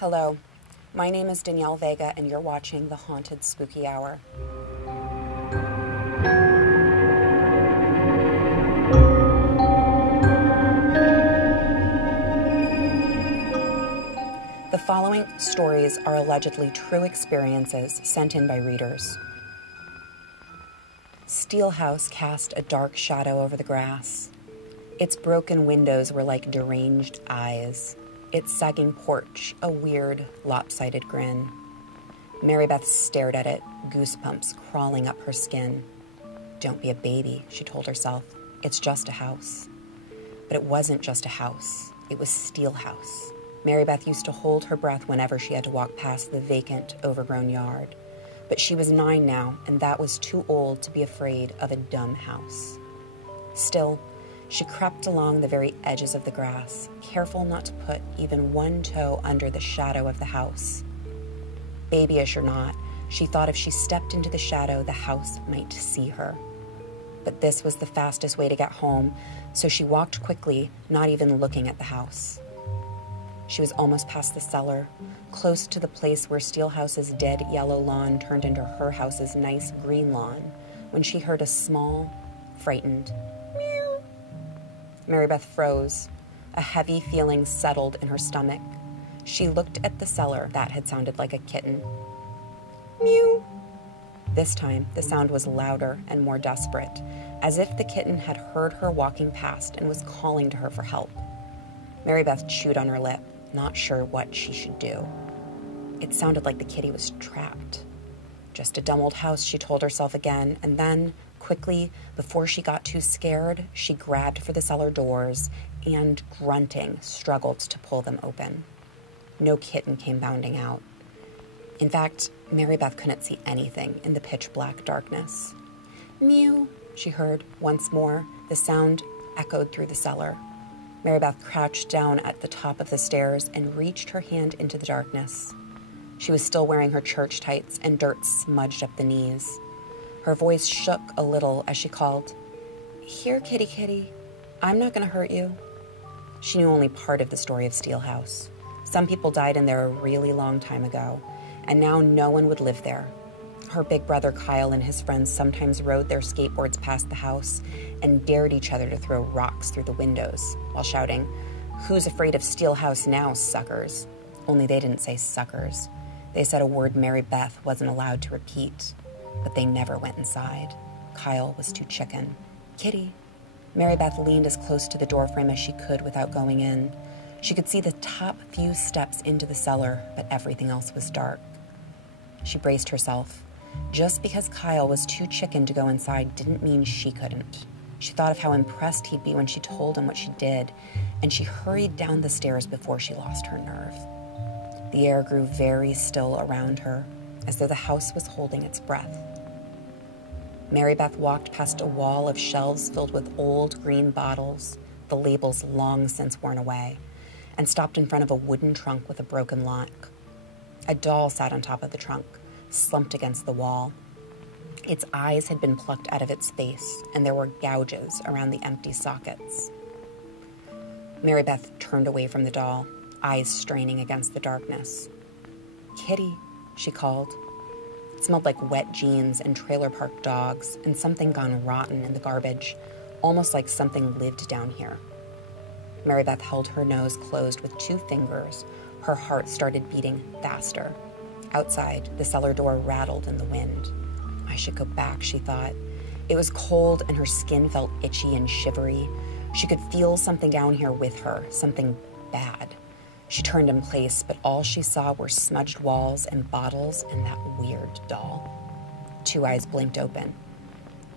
Hello, my name is Danielle Vega, and you're watching The Haunted Spooky Hour. The following stories are allegedly true experiences sent in by readers. Steele house cast a dark shadow over the grass. Its broken windows were like deranged eyes. Its sagging porch, a weird, lopsided grin. MARIBETH stared at it, goosebumps crawling up her skin. Don't be a baby, she told herself. It's just a house. But it wasn't just a house. It was Steele house. MARIBETH used to hold her breath whenever she had to walk past the vacant, overgrown yard. But she was 9 now, and that was too old to be afraid of a dumb house. Still, she crept along the very edges of the grass, careful not to put even one toe under the shadow of the house. Babyish or not, she thought if she stepped into the shadow, the house might see her. But this was the fastest way to get home, so she walked quickly, not even looking at the house. She was almost past the cellar, close to the place where Steele house's dead yellow lawn turned into her house's nice green lawn, when she heard a small, frightened meow. MARIBETH froze. A heavy feeling settled in her stomach. She looked at the cellar. That had sounded like a kitten. Mew. This time, the sound was louder and more desperate, as if the kitten had heard her walking past and was calling to her for help. MARIBETH chewed on her lip, not sure what she should do. It sounded like the kitty was trapped. Just a dumb old house, she told herself again, and then, quickly, before she got too scared, she grabbed for the cellar doors and, grunting, struggled to pull them open. No kitten came bounding out. In fact, MARIBETH couldn't see anything in the pitch-black darkness. Mew, she heard once more. The sound echoed through the cellar. MARIBETH crouched down at the top of the stairs and reached her hand into the darkness. She was still wearing her church tights, and dirt smudged up the knees. Her voice shook a little as she called, "Here, kitty kitty. I'm not going to hurt you." She knew only part of the story of Steele house. Some people died in there a really long time ago, and now no one would live there. Her big brother Kyle and his friends sometimes rode their skateboards past the house and dared each other to throw rocks through the windows while shouting, "Who's afraid of Steele house now, suckers?" Only they didn't say suckers. They said a word MARIBETH wasn't allowed to repeat, but they never went inside. Kyle was too chicken. "Kitty." MARIBETH leaned as close to the doorframe as she could without going in. She could see the top few steps into the cellar, but everything else was dark. She braced herself. Just because Kyle was too chicken to go inside didn't mean she couldn't. She thought of how impressed he'd be when she told him what she did, and she hurried down the stairs before she lost her nerve. The air grew very still around her, as though the house was holding its breath. MARIBETH walked past a wall of shelves filled with old green bottles, the labels long since worn away, and stopped in front of a wooden trunk with a broken lock. A doll sat on top of the trunk, slumped against the wall. Its eyes had been plucked out of its face, and there were gouges around the empty sockets. MARIBETH turned away from the doll, eyes straining against the darkness. "Kitty," she called. It smelled like wet jeans and trailer park dogs and something gone rotten in the garbage, almost like something lived down here. MARIBETH held her nose closed with 2 fingers. Her heart started beating faster. Outside, the cellar door rattled in the wind. I should go back, she thought. It was cold and her skin felt itchy and shivery. She could feel something down here with her, something bad. She turned in place, but all she saw were smudged walls and bottles and that weird doll. 2 eyes blinked open.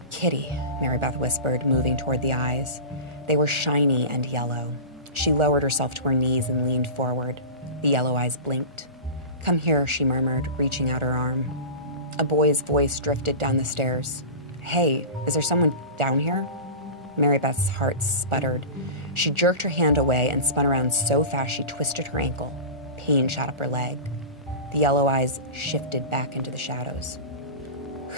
"Kitty," MARIBETH whispered, moving toward the eyes. They were shiny and yellow. She lowered herself to her knees and leaned forward. The yellow eyes blinked. "Come here," she murmured, reaching out her arm. A boy's voice drifted down the stairs. "Hey, is there someone down here?" MARIBETH's heart sputtered. She jerked her hand away and spun around so fast she twisted her ankle. Pain shot up her leg. The yellow eyes shifted back into the shadows.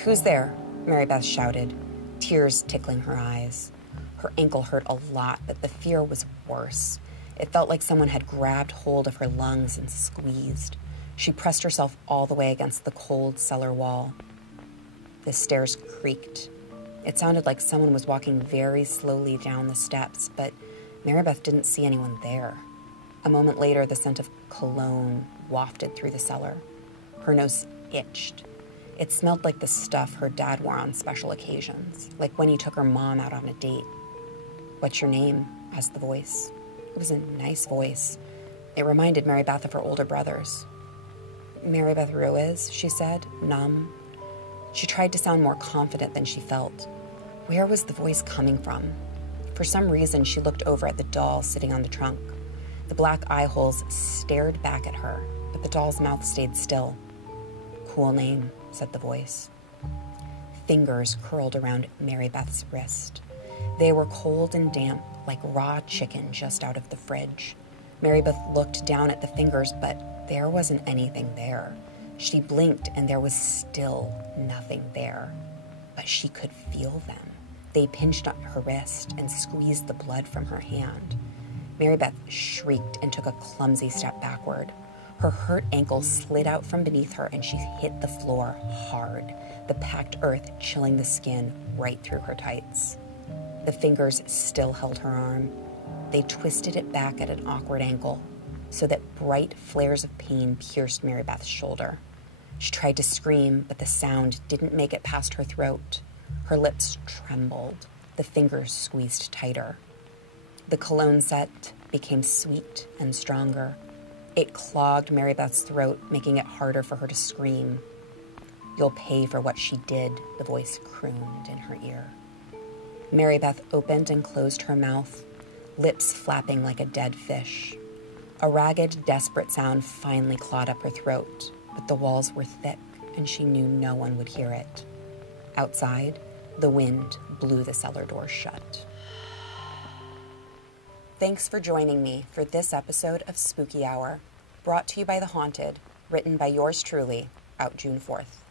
"Who's there?" MARIBETH shouted, tears tickling her eyes. Her ankle hurt a lot, but the fear was worse. It felt like someone had grabbed hold of her lungs and squeezed. She pressed herself all the way against the cold cellar wall. The stairs creaked. It sounded like someone was walking very slowly down the steps, but MARIBETH didn't see anyone there. A moment later, the scent of cologne wafted through the cellar. Her nose itched. It smelled like the stuff her dad wore on special occasions, like when he took her mom out on a date. "What's your name?" asked the voice. It was a nice voice. It reminded MARIBETH of her older brothers. "MARIBETH RUIZ," she said, numb. She tried to sound more confident than she felt. Where was the voice coming from? For some reason, she looked over at the doll sitting on the trunk. The black eye holes stared back at her, but the doll's mouth stayed still. "Cool name," said the voice. Fingers curled around MARIBETH's wrist. They were cold and damp, like raw chicken just out of the fridge. MARIBETH looked down at the fingers, but there wasn't anything there. She blinked, and there was still nothing there. But she could feel them. They pinched on her wrist and squeezed the blood from her hand. MARIBETH shrieked and took a clumsy step backward. Her hurt ankle slid out from beneath her, and she hit the floor hard, the packed earth chilling the skin right through her tights. The fingers still held her arm. They twisted it back at an awkward angle, so that bright flares of pain pierced MARIBETH's shoulder. She tried to scream, but the sound didn't make it past her throat. Her lips trembled. The fingers squeezed tighter. The cologne scent became sweet and stronger. It clogged MARIBETH's throat, making it harder for her to scream. "You'll pay for what she did," the voice crooned in her ear. MARIBETH opened and closed her mouth, lips flapping like a dead fish. A ragged, desperate sound finally clawed up her throat, but the walls were thick, and she knew no one would hear it. Outside, the wind blew the cellar door shut. Thanks for joining me for this episode of Spooky Hour, brought to you by The Haunted, written by yours truly, out June 4th.